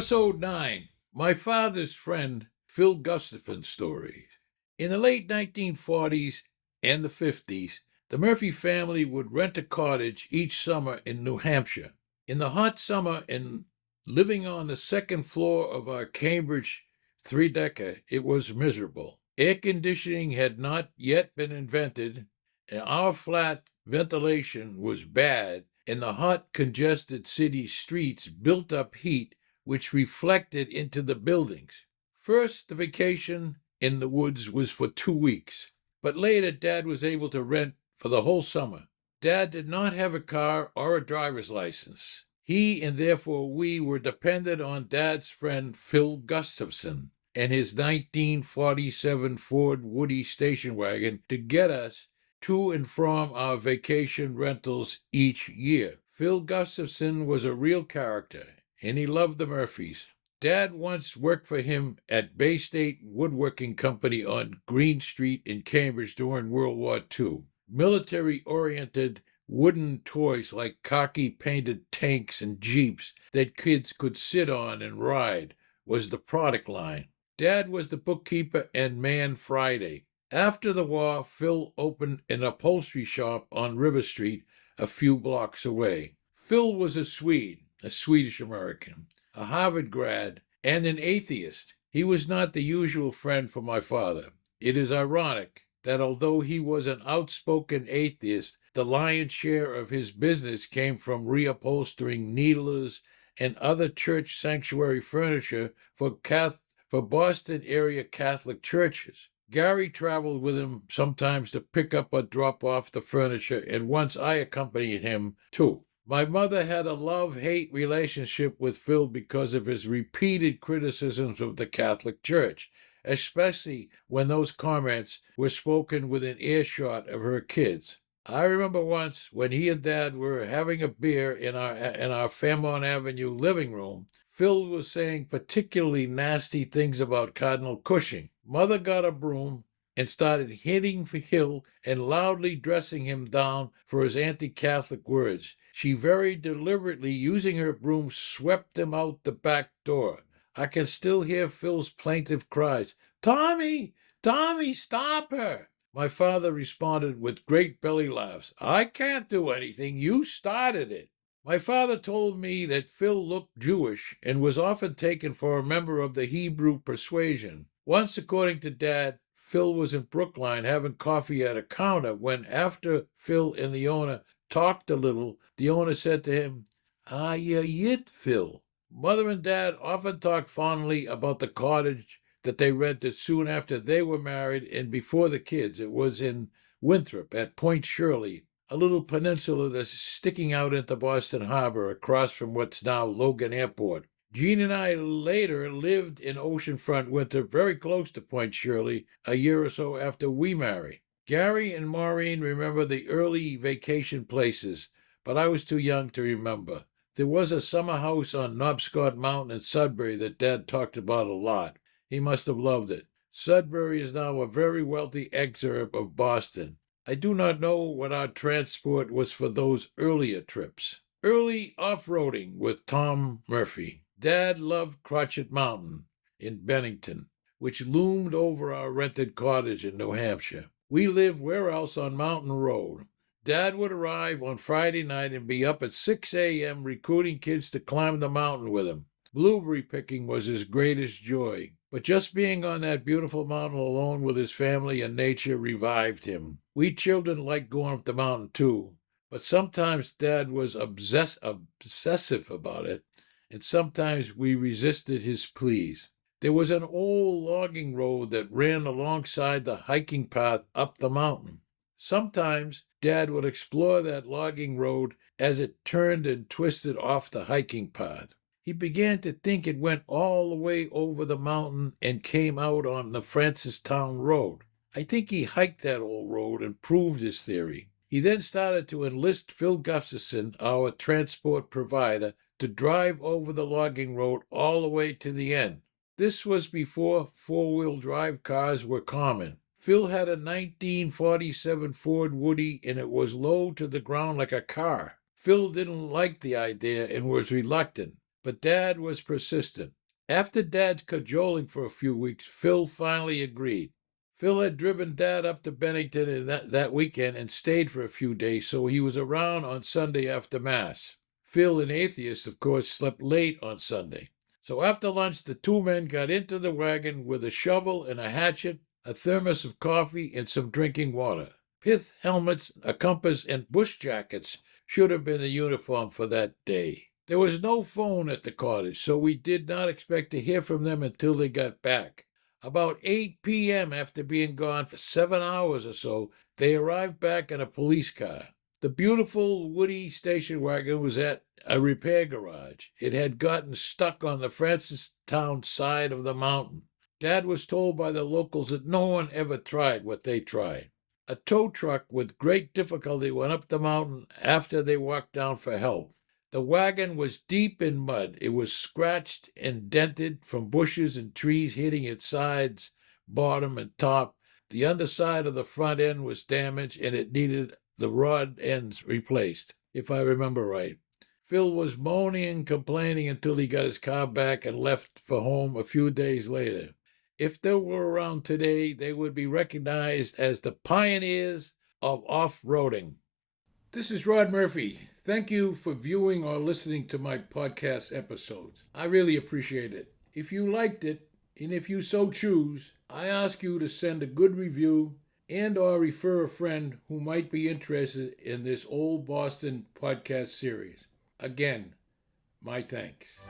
Episode 9 My Father's Friend, Phil Gustafson Story. In the late 1940s and the 50s, the Murphy family would rent a cottage each summer in New Hampshire. In the hot summer and living on the second floor of our Cambridge three-decker, it was miserable. Air conditioning had not yet been invented, and our flat ventilation was bad, and the hot, congested city streets built up heat which reflected into the buildings. First, the vacation in the woods was for 2 weeks, but later Dad was able to rent for the whole summer. Dad did not have a car or a driver's license. He, and therefore we, were dependent on Dad's friend Phil Gustafson and his 1947 Ford Woody station wagon to get us to and from our vacation rentals each year. Phil Gustafson was a real character, and he loved the Murphys. Dad once worked for him at Bay State Woodworking Company on Green Street in Cambridge during World War II. Military-oriented wooden toys like khaki-painted tanks and jeeps that kids could sit on and ride was the product line. Dad was the bookkeeper and man Friday. After the war, Phil opened an upholstery shop on River Street a few blocks away. Phil was a Swede, a Swedish-American, a Harvard grad, and an atheist. He was not the usual friend for my father. It is ironic that although he was an outspoken atheist, the lion's share of his business came from reupholstering needlers and other church sanctuary furniture for Boston area Catholic churches. Gary traveled with him sometimes to pick up or drop off the furniture, and once I accompanied him too. My mother had a love-hate relationship with Phil because of his repeated criticisms of the Catholic Church, especially when those comments were spoken within earshot of her kids. I remember once when he and Dad were having a beer in our Fairmont Avenue living room, Phil was saying particularly nasty things about Cardinal Cushing. Mother got a broom and started hitting Phil and loudly dressing him down for his anti-Catholic words. She very deliberately, using her broom, swept him out the back door. I can still hear Phil's plaintive cries, "Tommy! Tommy, stop her!" My father responded with great belly laughs, "I can't do anything. You started it." My father told me that Phil looked Jewish and was often taken for a member of the Hebrew persuasion. Once, according to Dad, Phil was in Brookline having coffee at a counter when, after Phil and the owner talked a little, the owner said to him, "Ah, you yit, Phil." Mother and Dad often talked fondly about the cottage that they rented soon after they were married and before the kids. It was in Winthrop at Point Shirley, a little peninsula that's sticking out into Boston Harbor across from what's now Logan Airport. Jean and I later lived in oceanfront Winthrop, very close to Point Shirley, a year or so after we married. Gary and Maureen remember the early vacation places, but I was too young to remember. There was a summer house on Knobscott Mountain in Sudbury that Dad talked about a lot. He must have loved it. Sudbury is now a very wealthy exurb of Boston. I do not know what our transport was for those earlier trips. Early off-roading with Tom Murphy. Dad loved Crotchet Mountain in Bennington, which loomed over our rented cottage in New Hampshire. We lived where else on Mountain Road. Dad would arrive on Friday night and be up at 6 a.m. recruiting kids to climb the mountain with him. Blueberry picking was his greatest joy, but just being on that beautiful mountain alone with his family and nature revived him. We children liked going up the mountain too, but sometimes Dad was obsessive about it, and sometimes we resisted his pleas. There was an old logging road that ran alongside the hiking path up the mountain. Sometimes Dad would explore that logging road as it turned and twisted off the hiking path. He began to think it went all the way over the mountain and came out on the Francistown Road. I think he hiked that old road and proved his theory. He then started to enlist Phil Gustafson, our transport provider, to drive over the logging road all the way to the end. This was before four-wheel drive cars were common. Phil had a 1947 Ford Woody, and it was low to the ground like a car. Phil didn't like the idea and was reluctant, but Dad was persistent. After Dad's cajoling for a few weeks, Phil finally agreed. Phil had driven Dad up to Bennington that weekend and stayed for a few days, so he was around on Sunday after Mass. Phil, an atheist, of course, slept late on Sunday. So after lunch, the two men got into the wagon with a shovel and a hatchet, a thermos of coffee, and some drinking water. Pith helmets, a compass, and bush jackets should have been the uniform for that day. There was no phone at the cottage, so we did not expect to hear from them until they got back. About 8 p.m., after being gone for 7 hours or so, they arrived back in a police car. The beautiful woody station wagon was at a repair garage. It had gotten stuck on the Francistown side of the mountain. Dad was told by the locals that no one ever tried what they tried. A tow truck with great difficulty went up the mountain after they walked down for help. The wagon was deep in mud. It was scratched and dented from bushes and trees hitting its sides, bottom, and top. The underside of the front end was damaged and it needed the rod ends replaced, if I remember right. Phil was moaning and complaining until he got his car back and left for home a few days later. If they were around today, they would be recognized as the pioneers of off-roading. This is Rod Murphy. Thank you for viewing or listening to my podcast episodes. I really appreciate it. If you liked it, and if you so choose, I ask you to send a good review and or refer a friend who might be interested in this Old Boston podcast series. Again, my thanks.